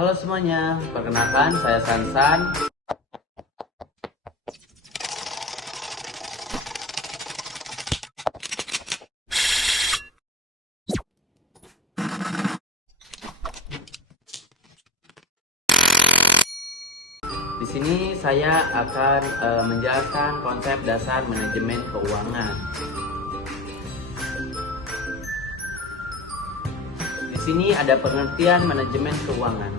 Halo semuanya, perkenalkan saya Sansan. Di sini saya akan menjelaskan konsep dasar manajemen keuangan. Di sini ada pengertian manajemen keuangan.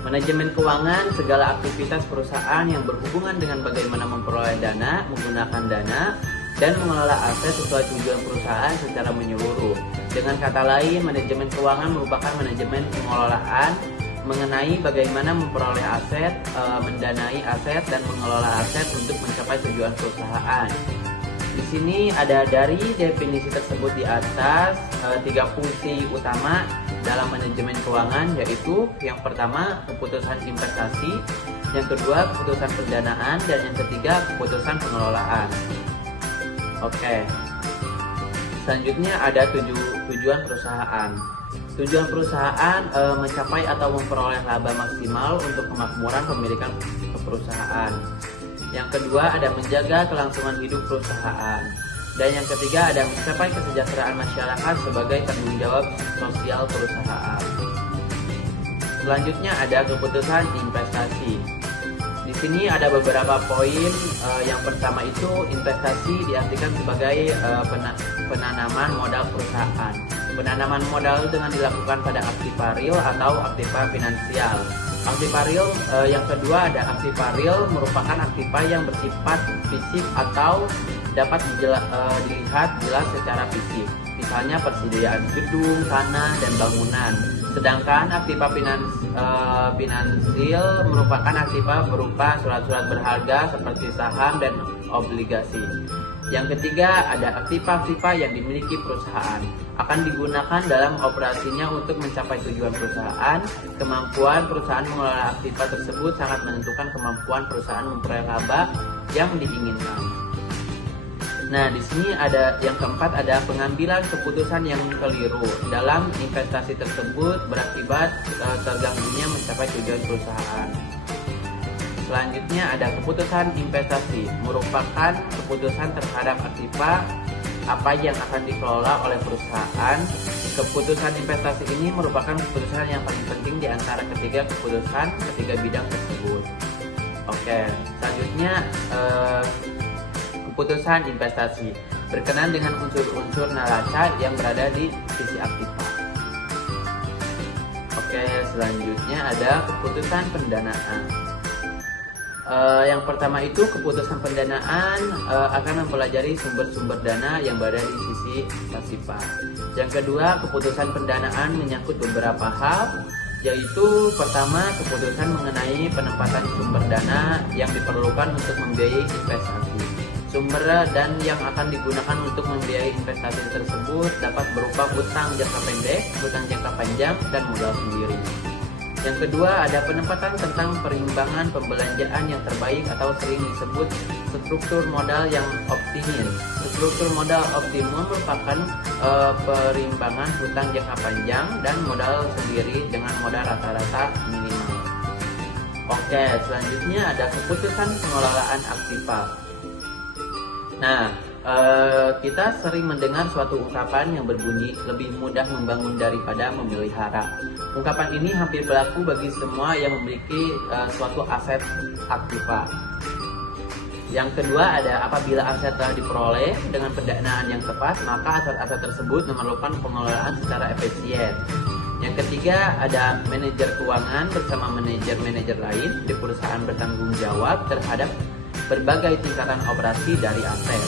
Manajemen keuangan segala aktivitas perusahaan yang berhubungan dengan bagaimana memperoleh dana, menggunakan dana, dan mengelola aset sesuai tujuan perusahaan secara menyeluruh. Dengan kata lain, manajemen keuangan merupakan manajemen pengelolaan mengenai bagaimana memperoleh aset, mendanai aset, dan mengelola aset untuk mencapai tujuan perusahaan. Di sini ada dari definisi tersebut di atas tiga fungsi utama dalam manajemen keuangan, yaitu yang pertama keputusan investasi, yang kedua keputusan pendanaan, dan yang ketiga keputusan pengelolaan. Oke, selanjutnya ada tujuan perusahaan. Tujuan perusahaan mencapai atau memperoleh laba maksimal untuk kemakmuran pemilikan perusahaan. Yang kedua ada menjaga kelangsungan hidup perusahaan. Dan yang ketiga ada mencapai kesejahteraan masyarakat sebagai tanggung jawab sosial perusahaan. Selanjutnya ada keputusan investasi. Di sini ada beberapa poin. Yang pertama itu investasi diartikan sebagai penanaman modal perusahaan. Penanaman modal dengan dilakukan pada aktiva real atau aktiva finansial. Aktiva real yang kedua ada aktiva real merupakan aktiva yang bersifat fisik atau dapat dilihat jelas secara fisik. Misalnya persediaan gedung, tanah, dan bangunan. Sedangkan aktiva finansial merupakan aktiva berupa surat-surat berharga seperti saham dan obligasi. Yang ketiga ada aktiva-aktiva yang dimiliki perusahaan, akan digunakan dalam operasinya untuk mencapai tujuan perusahaan. Kemampuan perusahaan mengelola aktiva tersebut sangat menentukan kemampuan perusahaan memperoleh laba yang diinginkan. Nah, di sini ada yang keempat ada pengambilan keputusan yang keliru dalam investasi tersebut berakibat terganggunya mencapai tujuan perusahaan. Selanjutnya ada keputusan investasi, merupakan keputusan terhadap aktiva apa yang akan dikelola oleh perusahaan. Keputusan investasi ini merupakan keputusan yang paling penting di antara ketiga bidang tersebut. Oke, selanjutnya keputusan investasi berkenaan dengan unsur-unsur neraca yang berada di sisi aktiva. Oke, selanjutnya ada keputusan pendanaan. Yang pertama itu keputusan pendanaan akan mempelajari sumber-sumber dana yang berada di sisi pasifan. Yang kedua, keputusan pendanaan menyangkut beberapa hal, yaitu pertama keputusan mengenai penempatan sumber dana yang diperlukan untuk membiayai investasi. Sumber dan yang akan digunakan untuk membiayai investasi tersebut dapat berupa hutang jangka pendek, hutang jangka panjang, dan modal sendiri. Yang kedua ada penempatan tentang perimbangan pembelanjaan yang terbaik atau sering disebut struktur modal yang optimal. Struktur modal optimum merupakan perimbangan hutang jangka panjang dan modal sendiri dengan modal rata-rata minimal. Oke, selanjutnya ada keputusan pengelolaan aktiva. Nah, kita sering mendengar suatu ungkapan yang berbunyi lebih mudah membangun daripada memelihara. Ungkapan ini hampir berlaku bagi semua yang memiliki suatu aset aktiva. Yang kedua ada apabila aset telah diperoleh dengan pendanaan yang tepat, maka aset-aset tersebut memerlukan pengelolaan secara efisien. Yang ketiga ada manajer keuangan bersama manajer-manajer lain di perusahaan bertanggung jawab terhadap berbagai tingkatan operasi dari aset.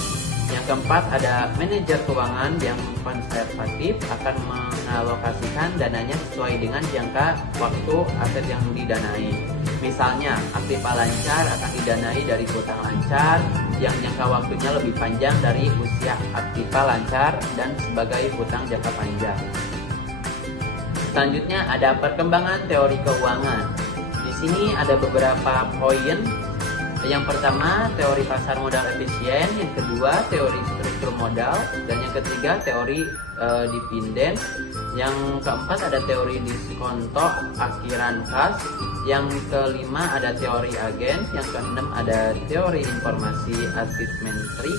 Yang keempat ada manajer keuangan yang konservatif akan mengalokasikan dananya sesuai dengan jangka waktu aset yang didanai. Misalnya aktiva lancar akan didanai dari hutang lancar yang jangka waktunya lebih panjang dari usia aktiva lancar dan sebagai hutang jangka panjang. Selanjutnya ada perkembangan teori keuangan. Di sini ada beberapa poin. Yang pertama, teori pasar modal efisien, yang kedua, teori struktur modal, dan yang ketiga, teori dividen. Yang keempat ada teori diskonto akhiran kas. Yang kelima ada teori agen. Yang keenam ada teori informasi asimetri.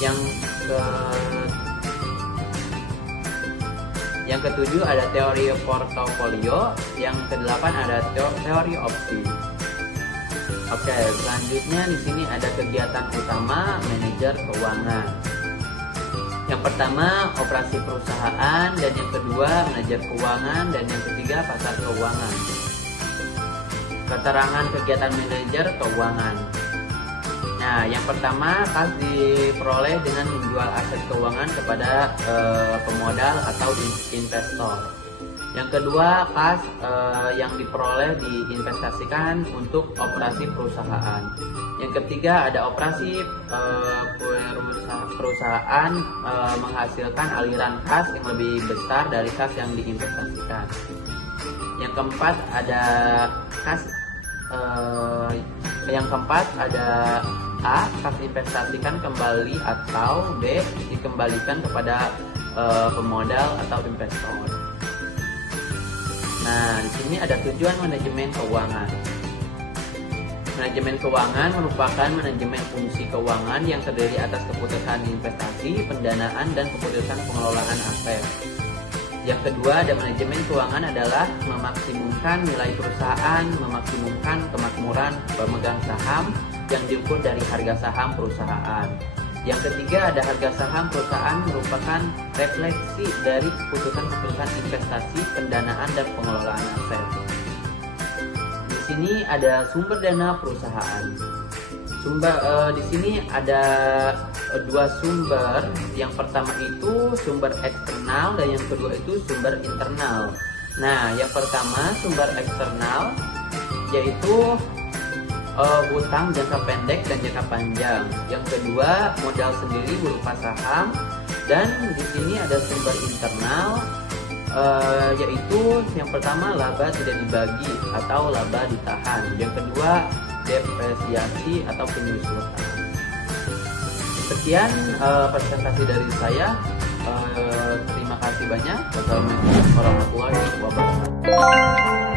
Yang ketujuh ada teori portofolio. Yang kedelapan ada teori opsi. Oke, selanjutnya di sini ada kegiatan utama manajer keuangan. Yang pertama operasi perusahaan, dan yang kedua manajer keuangan, dan yang ketiga pasar keuangan. Keterangan kegiatan manajer keuangan. Nah, yang pertama kas diperoleh dengan menjual aset keuangan kepada pemodal atau investor. Yang kedua, kas yang diperoleh diinvestasikan untuk operasi perusahaan. Yang ketiga, ada operasi perusahaan menghasilkan aliran kas yang lebih besar dari kas yang diinvestasikan. Yang keempat, ada A, kas diinvestasikan kembali, atau B, dikembalikan kepada pemodal atau investor. Nah, di sini ada tujuan manajemen keuangan. Manajemen keuangan merupakan manajemen fungsi keuangan yang terdiri atas keputusan investasi, pendanaan, dan keputusan pengelolaan aset. Yang kedua, ada manajemen keuangan adalah memaksimumkan nilai perusahaan, memaksimumkan kemakmuran pemegang saham yang diukur dari harga saham perusahaan. Yang ketiga, ada harga saham perusahaan merupakan refleksi dari keputusan-keputusan investasi, pendanaan, dan pengelolaan aset. Di sini ada sumber dana perusahaan. Di sini ada dua sumber. Yang pertama itu sumber eksternal, dan yang kedua itu sumber internal. Nah, yang pertama sumber eksternal yaitu hutang jangka pendek dan jangka panjang. Yang kedua modal sendiri berupa saham, dan di sini ada sumber internal yaitu yang pertama laba tidak dibagi atau laba ditahan. Yang kedua depresiasi atau penyusutan. Sekian presentasi dari saya. Terima kasih banyak. Wassalamualaikum warahmatullahi wabarakatuh.